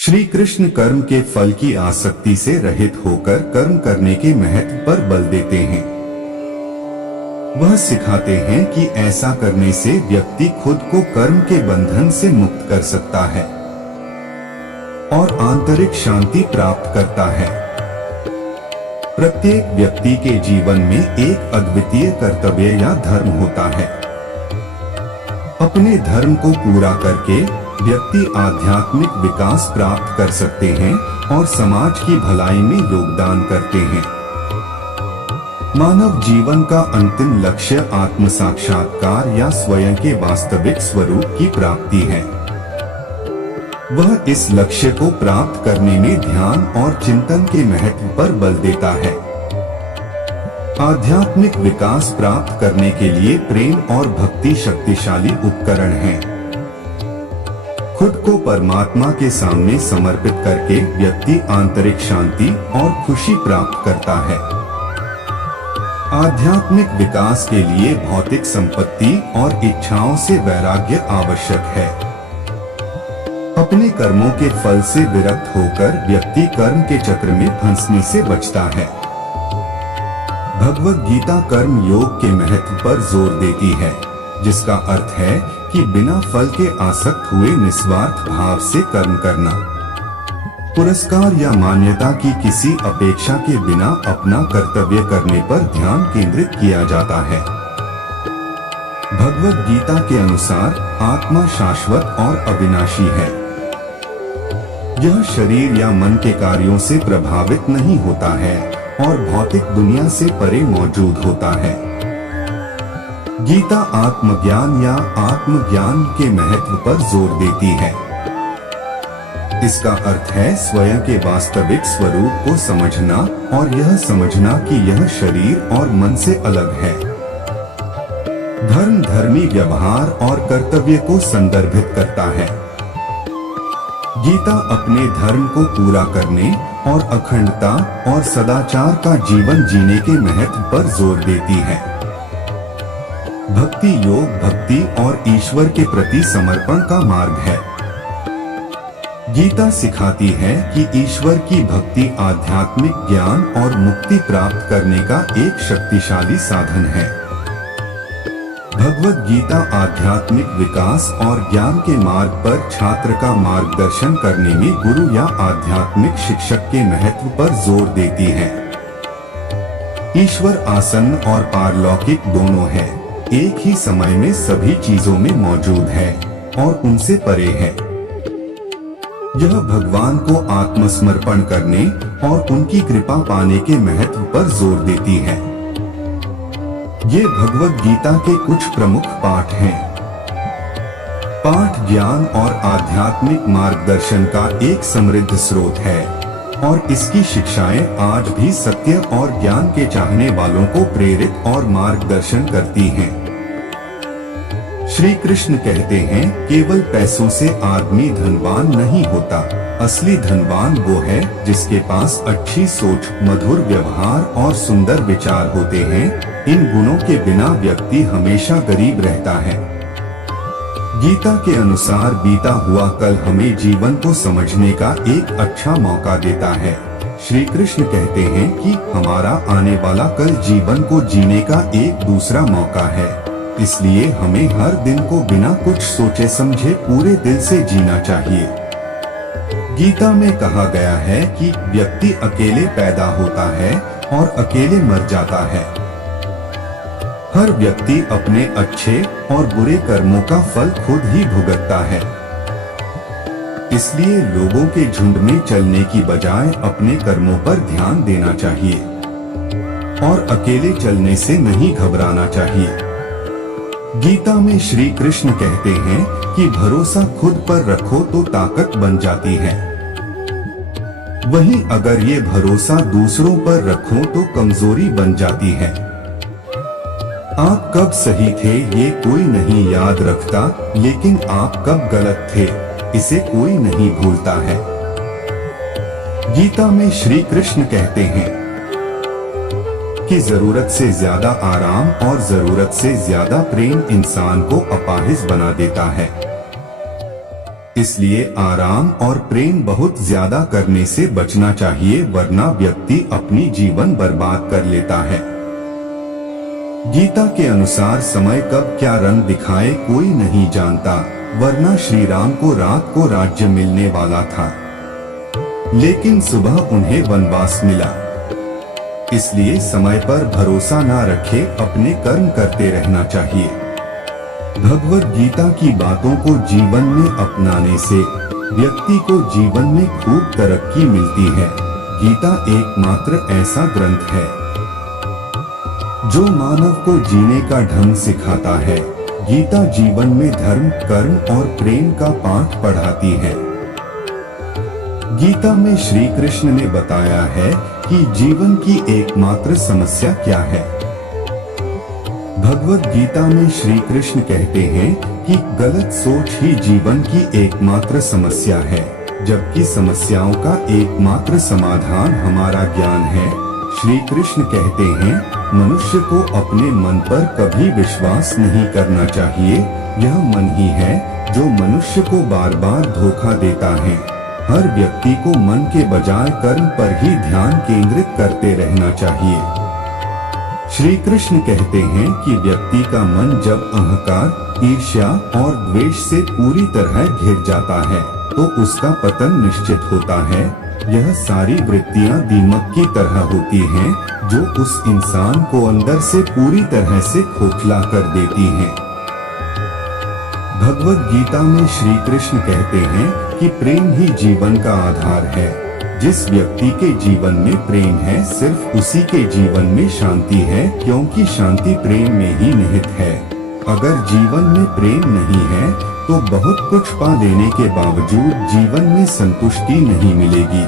श्री कृष्ण कर्म के फल की आसक्ति से रहित होकर कर्म करने के महत्व पर बल देते हैं। वह सिखाते हैं कि ऐसा करने से व्यक्ति खुद को कर्म के बंधन से मुक्त कर सकता है और आंतरिक शांति प्राप्त करता है। प्रत्येक व्यक्ति के जीवन में एक अद्वितीय कर्तव्य या धर्म होता है। अपने धर्म को पूरा करके व्यक्ति आध्यात्मिक विकास प्राप्त कर सकते हैं और समाज की भलाई में योगदान करते हैं। मानव जीवन का अंतिम लक्ष्य आत्म साक्षात्कार या स्वयं के वास्तविक स्वरूप की प्राप्ति है। वह इस लक्ष्य को प्राप्त करने में ध्यान और चिंतन के महत्व पर बल देता है। आध्यात्मिक विकास प्राप्त करने के लिए प्रेम और भक्ति शक्तिशाली उपकरण हैं। खुद को परमात्मा के सामने समर्पित करके व्यक्ति आंतरिक शांति और खुशी प्राप्त करता है। आध्यात्मिक विकास के लिए भौतिक संपत्ति और इच्छाओं से वैराग्य आवश्यक है। अपने कर्मों के फल से विरक्त होकर व्यक्ति कर्म के चक्र में फंसने से बचता है। भगवद गीता कर्म योग के महत्व पर जोर देती है, जिसका अर्थ है कि बिना फल के आसक्त हुए निस्वार्थ भाव से कर्म करना। पुरस्कार या मान्यता की किसी अपेक्षा के बिना अपना कर्तव्य करने पर ध्यान केंद्रित किया जाता है। भगवद गीता के अनुसार आत्मा शाश्वत और अविनाशी है। यह शरीर या मन के कार्यों से प्रभावित नहीं होता है और भौतिक दुनिया से परे मौजूद होता है। गीता आत्मज्ञान या आत्मज्ञान के महत्व पर जोर देती है। इसका अर्थ है स्वयं के वास्तविक स्वरूप को समझना और यह समझना कि यह शरीर और मन से अलग है। धर्म धर्मी व्यवहार और कर्तव्य को संदर्भित करता है। गीता अपने धर्म को पूरा करने और अखंडता और सदाचार का जीवन जीने के महत्व पर जोर देती है। भक्ति योग भक्ति और ईश्वर के प्रति समर्पण का मार्ग है। गीता सिखाती है कि ईश्वर की भक्ति आध्यात्मिक ज्ञान और मुक्ति प्राप्त करने का एक शक्तिशाली साधन है। भगवद गीता आध्यात्मिक विकास और ज्ञान के मार्ग पर छात्र का मार्गदर्शन करने में गुरु या आध्यात्मिक शिक्षक के महत्व पर जोर देती है। ईश्वर आसन्न और पारलौकिक दोनों है, एक ही समय में सभी चीजों में मौजूद है और उनसे परे है। यह भगवान को आत्मसमर्पण करने और उनकी कृपा पाने के महत्व पर जोर देती है। ये भगवद गीता के कुछ प्रमुख पाठ हैं। पाठ ज्ञान और आध्यात्मिक मार्गदर्शन का एक समृद्ध स्रोत है और इसकी शिक्षाएं आज भी सत्य और ज्ञान के चाहने वालों को प्रेरित और मार्गदर्शन करती हैं। श्री कृष्ण कहते हैं, केवल पैसों से आदमी धनवान नहीं होता, असली धनवान वो है जिसके पास अच्छी सोच, मधुर व्यवहार और सुंदर विचार होते हैं। इन गुणों के बिना व्यक्ति हमेशा गरीब रहता है। गीता के अनुसार बीता हुआ कल हमें जीवन को समझने का एक अच्छा मौका देता है। श्री कृष्ण कहते हैं कि हमारा आने वाला कल जीवन को जीने का एक दूसरा मौका है, इसलिए हमें हर दिन को बिना कुछ सोचे समझे पूरे दिल से जीना चाहिए। गीता में कहा गया है कि व्यक्ति अकेले पैदा होता है और अकेले मर जाता है। हर व्यक्ति अपने अच्छे और बुरे कर्मों का फल खुद ही भुगतता है। इसलिए लोगों के झुंड में चलने की बजाय अपने कर्मों पर ध्यान देना चाहिए और अकेले चलने से नहीं घबराना चाहिए। गीता में श्री कृष्ण कहते हैं कि भरोसा खुद पर रखो तो ताकत बन जाती है, वहीं अगर ये भरोसा दूसरों पर रखो तो कमजोरी बन जाती है। आप कब सही थे ये कोई नहीं याद रखता, लेकिन आप कब गलत थे इसे कोई नहीं भूलता है। गीता में श्री कृष्ण कहते हैं कि जरूरत से ज्यादा आराम और जरूरत से ज्यादा प्रेम इंसान को अपाहिज बना देता है। इसलिए आराम और प्रेम बहुत ज्यादा करने से बचना चाहिए, वरना व्यक्ति अपनी जीवन बर्बाद कर लेता है। गीता के अनुसार समय कब क्या रंग दिखाए कोई नहीं जानता, वरना श्री राम को रात को राज्य मिलने वाला था, लेकिन सुबह उन्हें वनवास मिला। इसलिए समय पर भरोसा ना रखे, अपने कर्म करते रहना चाहिए। भगवत गीता की बातों को जीवन में अपनाने से व्यक्ति को जीवन में खूब तरक्की मिलती है। गीता एकमात्र ऐसा ग्रंथ है जो मानव को जीने का ढंग सिखाता है। गीता जीवन में धर्म, कर्म और प्रेम का पाठ पढ़ाती है। गीता में श्री कृष्ण ने बताया है कि जीवन की एकमात्र समस्या क्या है। भगवत गीता में श्री कृष्ण कहते हैं कि गलत सोच ही जीवन की एकमात्र समस्या है, जबकि समस्याओं का एकमात्र समाधान हमारा ज्ञान है। श्री कृष्ण कहते हैं, मनुष्य को अपने मन पर कभी विश्वास नहीं करना चाहिए। यह मन ही है जो मनुष्य को बार बार धोखा देता है। हर व्यक्ति को मन के बजाय कर्म पर ही ध्यान केंद्रित करते रहना चाहिए। श्री कृष्ण कहते हैं कि व्यक्ति का मन जब अहंकार, ईर्ष्या और द्वेष से पूरी तरह घिर जाता है तो उसका पतन निश्चित होता है। यह सारी वृत्तियां दीमक की तरह होती हैं जो उस इंसान को अंदर से पूरी तरह से खोखला कर देती हैं। भगवत गीता में श्री कृष्ण कहते हैं कि प्रेम ही जीवन का आधार है। जिस व्यक्ति के जीवन में प्रेम है, सिर्फ उसी के जीवन में शांति है, क्योंकि शांति प्रेम में ही निहित है। अगर जीवन में प्रेम नहीं है तो बहुत कुछ पा लेने के बावजूद जीवन में संतुष्टि नहीं मिलेगी।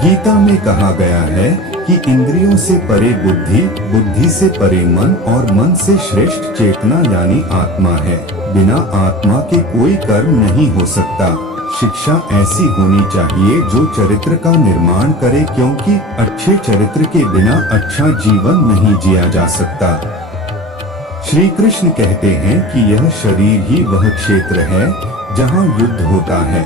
गीता में कहा गया है कि इंद्रियों से परे बुद्धि, बुद्धि से परे मन और मन से श्रेष्ठ चेतना यानी आत्मा है। बिना आत्मा के कोई कर्म नहीं हो सकता। शिक्षा ऐसी होनी चाहिए जो चरित्र का निर्माण करे, क्योंकि अच्छे चरित्र के बिना अच्छा जीवन नहीं जिया जा सकता। श्री कृष्ण कहते हैं कि यह शरीर ही वह क्षेत्र है जहां युद्ध होता है।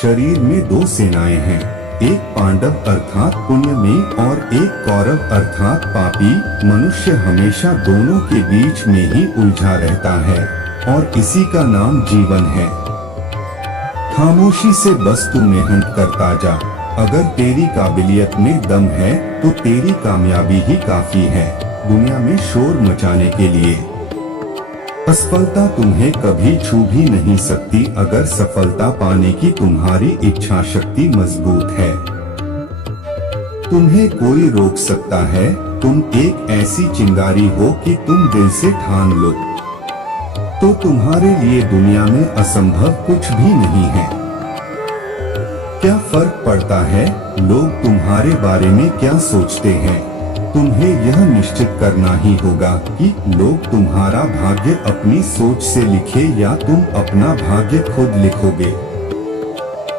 शरीर में दो सेनाएं हैं, एक पांडव अर्थात पुण्यमयी और एक कौरव अर्थात पापी। मनुष्य हमेशा दोनों के बीच में ही उलझा रहता है और इसी का नाम जीवन है। खामोशी से बस तू मेहनत करता जा। अगर तेरी काबिलियत में दम है तो तेरी कामयाबी ही काफी है दुनिया में शोर मचाने के लिए। असफलता तुम्हें कभी छू भी नहीं सकती अगर सफलता पाने की तुम्हारी इच्छा शक्ति मजबूत है। तुम्हें कोई रोक सकता है, तुम एक ऐसी चिंगारी हो कि तुम दिल से ठान लो तो तुम्हारे लिए दुनिया में असंभव कुछ भी नहीं है। क्या फर्क पड़ता है लोग तुम्हारे बारे में क्या सोचते हैं। तुम्हें यह निश्चित करना ही होगा कि लोग तुम्हारा भाग्य अपनी सोच से लिखे या तुम अपना भाग्य खुद लिखोगे।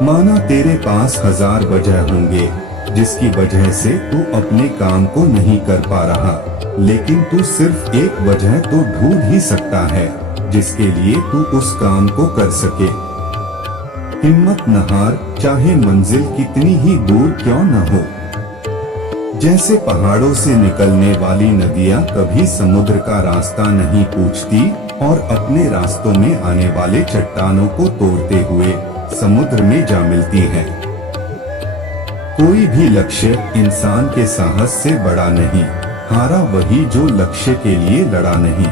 माना तेरे पास 1000 वजह होंगे जिसकी वजह से तू अपने काम को नहीं कर पा रहा, लेकिन तू सिर्फ एक वजह तो ढूंढ ही सकता है जिसके लिए तू उस काम को कर सके। हिम्मत न हार, चाहे मंजिल कितनी ही दूर क्यों न हो। जैसे पहाड़ों से निकलने वाली नदियां कभी समुद्र का रास्ता नहीं पूछती और अपने रास्तों में आने वाले चट्टानों को तोड़ते हुए समुद्र में जा मिलती है। कोई भी लक्ष्य इंसान के साहस से बड़ा नहीं, हारा वही जो लक्ष्य के लिए लड़ा नहीं।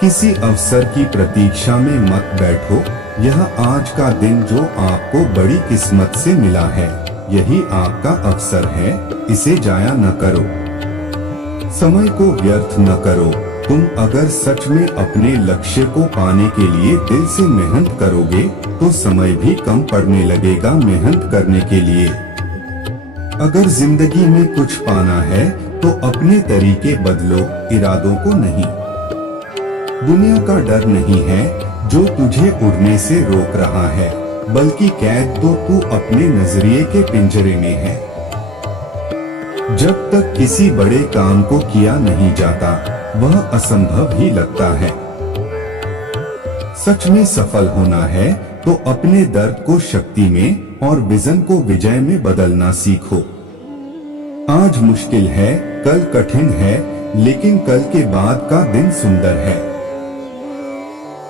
किसी अवसर की प्रतीक्षा में मत बैठो, यह आज का दिन जो आपको बड़ी किस्मत से मिला है, यही आपका अवसर है, इसे जाया न करो। समय को व्यर्थ न करो। तुम अगर सच में अपने लक्ष्य को पाने के लिए दिल से मेहनत करोगे तो समय भी कम पड़ने लगेगा मेहनत करने के लिए। अगर जिंदगी में कुछ पाना है तो अपने तरीके बदलो, इरादों को नहीं। दुनिया का डर नहीं है जो तुझे उड़ने से रोक रहा है, बल्कि कैद तो तू अपने नजरिए के पिंजरे में है। जब तक किसी बड़े काम को किया नहीं जाता वह असंभव ही लगता है। सच में सफल होना है तो अपने दर्द को शक्ति में और विजन को विजय में बदलना सीखो। आज मुश्किल है, कल कठिन है, लेकिन कल के बाद का दिन सुंदर है।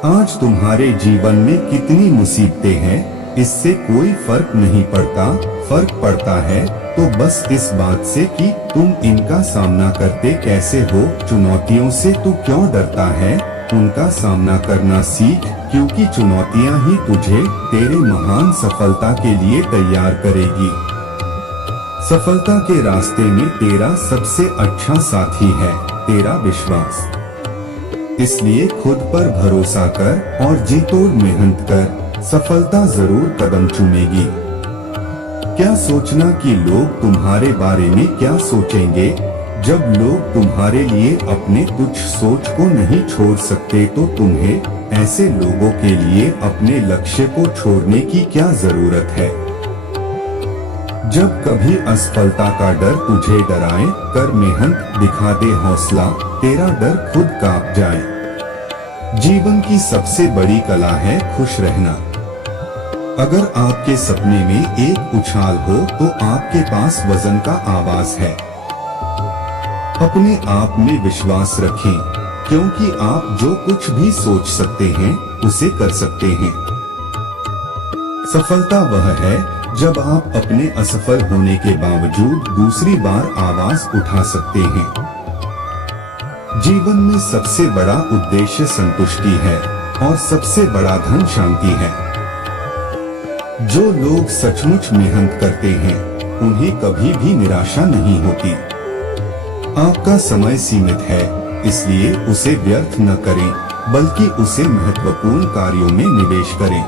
आज तुम्हारे जीवन में कितनी मुसीबतें हैं, इससे कोई फर्क नहीं पड़ता। फर्क पड़ता है तो बस इस बात से कि तुम इनका सामना करते कैसे हो। चुनौतियों से तू क्यों डरता है, उनका सामना करना सीख, क्योंकि चुनौतियां ही तुझे तेरे महान सफलता के लिए तैयार करेगी। सफलता के रास्ते में तेरा सबसे अच्छा साथी है तेरा विश्वास। इसलिए खुद पर भरोसा कर और जी तोड़ मेहनत कर, सफलता जरूर कदम चूमेगी। क्या सोचना कि लोग तुम्हारे बारे में क्या सोचेंगे। जब लोग तुम्हारे लिए अपने तुच्छ सोच को नहीं छोड़ सकते तो तुम्हें ऐसे लोगों के लिए अपने लक्ष्य को छोड़ने की क्या जरूरत है। जब कभी असफलता का डर तुझे डराए, कर मेहनत, दिखा दे हौसला, तेरा डर खुद कांप जाए। जीवन की सबसे बड़ी कला है खुश रहना। अगर आपके सपने में एक उछाल हो तो आपके पास वजन का आवाज है। अपने आप में विश्वास रखें, क्योंकि आप जो कुछ भी सोच सकते हैं उसे कर सकते हैं। सफलता वह है जब आप अपने असफल होने के बावजूद दूसरी बार आवाज उठा सकते हैं। जीवन में सबसे बड़ा उद्देश्य संतुष्टि है और सबसे बड़ा धन शांति है। जो लोग सचमुच मेहनत करते हैं उन्हें कभी भी निराशा नहीं होती। आपका समय सीमित है, इसलिए उसे व्यर्थ न करें, बल्कि उसे महत्वपूर्ण कार्यों में निवेश करें।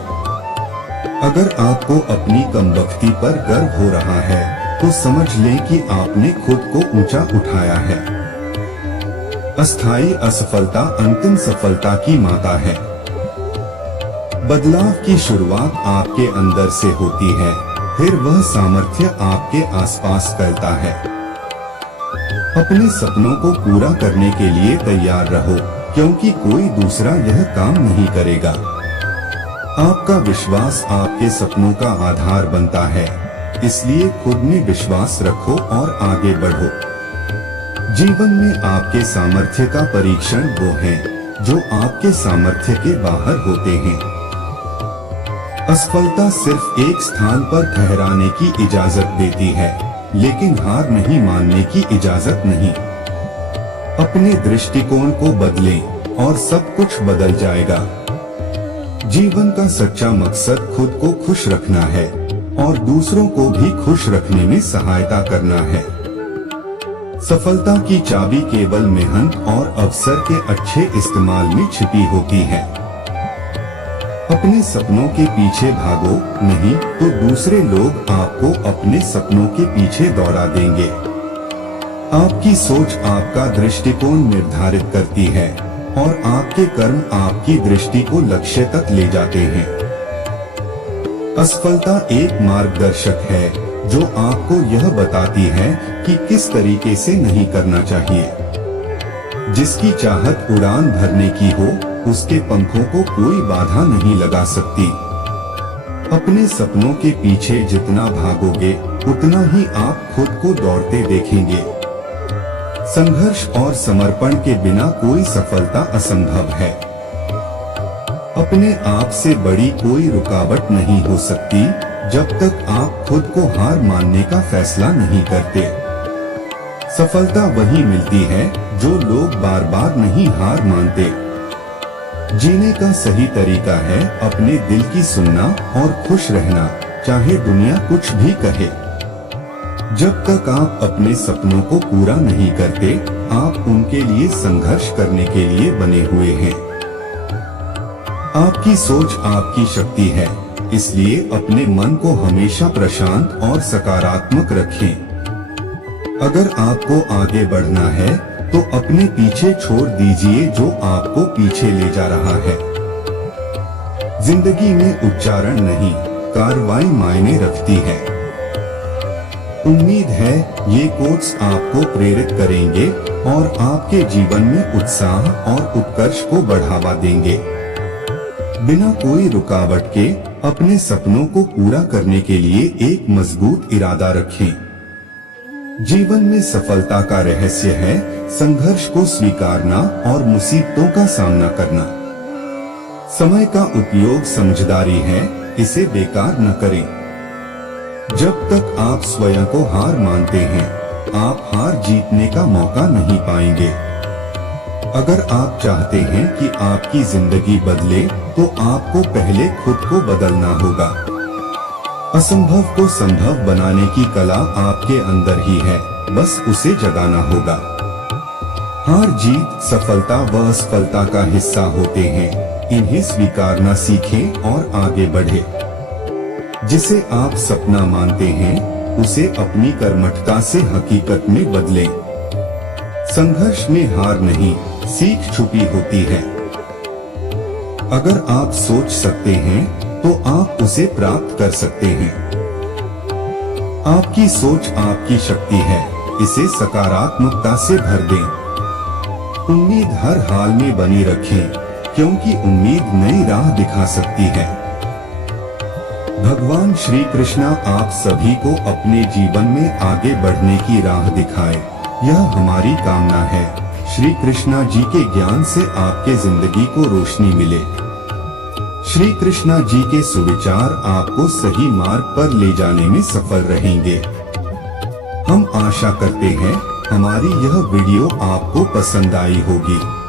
अगर आपको अपनी कमबख्ती पर गर्व हो रहा है तो समझ लें कि आपने खुद को ऊंचा उठाया है। अस्थायी असफलता अंतिम सफलता की माता है। बदलाव की शुरुआत आपके अंदर से होती है, फिर वह सामर्थ्य आपके आसपास फैलता है। अपने सपनों को पूरा करने के लिए तैयार रहो, क्योंकि कोई दूसरा यह काम नहीं करेगा। आपका विश्वास आपके सपनों का आधार बनता है, इसलिए खुद में विश्वास रखो और आगे बढ़ो। जीवन में आपके सामर्थ्य का परीक्षण वो है जो आपके सामर्थ्य के बाहर होते हैं। असफलता सिर्फ एक स्थान पर ठहराने की इजाजत देती है, लेकिन हार नहीं मानने की इजाजत नहीं। अपने दृष्टिकोण को बदलें और सब कुछ बदल जाएगा। जीवन का सच्चा मकसद खुद को खुश रखना है और दूसरों को भी खुश रखने में सहायता करना है। सफलता की चाबी केवल मेहनत और अवसर के अच्छे इस्तेमाल में छिपी होती है। अपने सपनों के पीछे भागो, नहीं तो दूसरे लोग आपको अपने सपनों के पीछे दौड़ा देंगे। आपकी सोच आपका दृष्टिकोण निर्धारित करती है और आपके कर्म आपकी दृष्टि को लक्ष्य तक ले जाते हैं। असफलता एक मार्गदर्शक है जो आपको यह बताती है कि किस तरीके से नहीं करना चाहिए। जिसकी चाहत उड़ान भरने की हो, उसके पंखों को कोई बाधा नहीं लगा सकती। अपने सपनों के पीछे जितना भागोगे, उतना ही आप खुद को दौड़ते देखेंगे। संघर्ष और समर्पण के बिना कोई सफलता असंभव है। अपने आप से बड़ी कोई रुकावट नहीं हो सकती जब तक आप खुद को हार मानने का फैसला नहीं करते। सफलता वही मिलती है जो लोग बार बार नहीं हार मानते। जीने का सही तरीका है अपने दिल की सुनना और खुश रहना, चाहे दुनिया कुछ भी कहे। जब तक आप अपने सपनों को पूरा नहीं करते, आप उनके लिए संघर्ष करने के लिए बने हुए हैं। आपकी सोच आपकी शक्ति है, इसलिए अपने मन को हमेशा प्रशांत और सकारात्मक रखें। अगर आपको आगे बढ़ना है तो अपने पीछे छोड़ दीजिए जो आपको पीछे ले जा रहा है। जिंदगी में उच्चारण नहीं, कार्रवाई मायने रखती है। उम्मीद है ये कोट्स आपको प्रेरित करेंगे और आपके जीवन में उत्साह और उत्कर्ष को बढ़ावा देंगे। बिना कोई रुकावट के अपने सपनों को पूरा करने के लिए एक मजबूत इरादा रखें। जीवन में सफलता का रहस्य है संघर्ष को स्वीकारना और मुसीबतों का सामना करना। समय का उपयोग समझदारी है, इसे बेकार न करें। जब तक आप स्वयं को हार मानते हैं, आप हार जीतने का मौका नहीं पाएंगे। अगर आप चाहते हैं कि आपकी जिंदगी बदले, तो आपको पहले खुद को बदलना होगा। असंभव को संभव बनाने की कला आपके अंदर ही है, बस उसे जगाना होगा। हार जीत सफलता व असफलता का हिस्सा होते हैं, इन्हें स्वीकारना सीखें और आगे बढ़े। जिसे आप सपना मानते हैं, उसे अपनी कर्मठता से हकीकत में बदलें। संघर्ष में हार नहीं, सीख छुपी होती है। अगर आप सोच सकते हैं, तो आप उसे प्राप्त कर सकते हैं। आपकी सोच आपकी शक्ति है, इसे सकारात्मकता से भर दें। उम्मीद हर हाल में बनी रखें, क्योंकि उम्मीद नई राह दिखा सकती है। भगवान श्री कृष्ण आप सभी को अपने जीवन में आगे बढ़ने की राह दिखाए, यह हमारी कामना है। श्री कृष्ण जी के ज्ञान से आपके जिंदगी को रोशनी मिले। श्री कृष्ण जी के सुविचार आपको सही मार्ग पर ले जाने में सफल रहेंगे। हम आशा करते हैं हमारी यह वीडियो आपको पसंद आई होगी।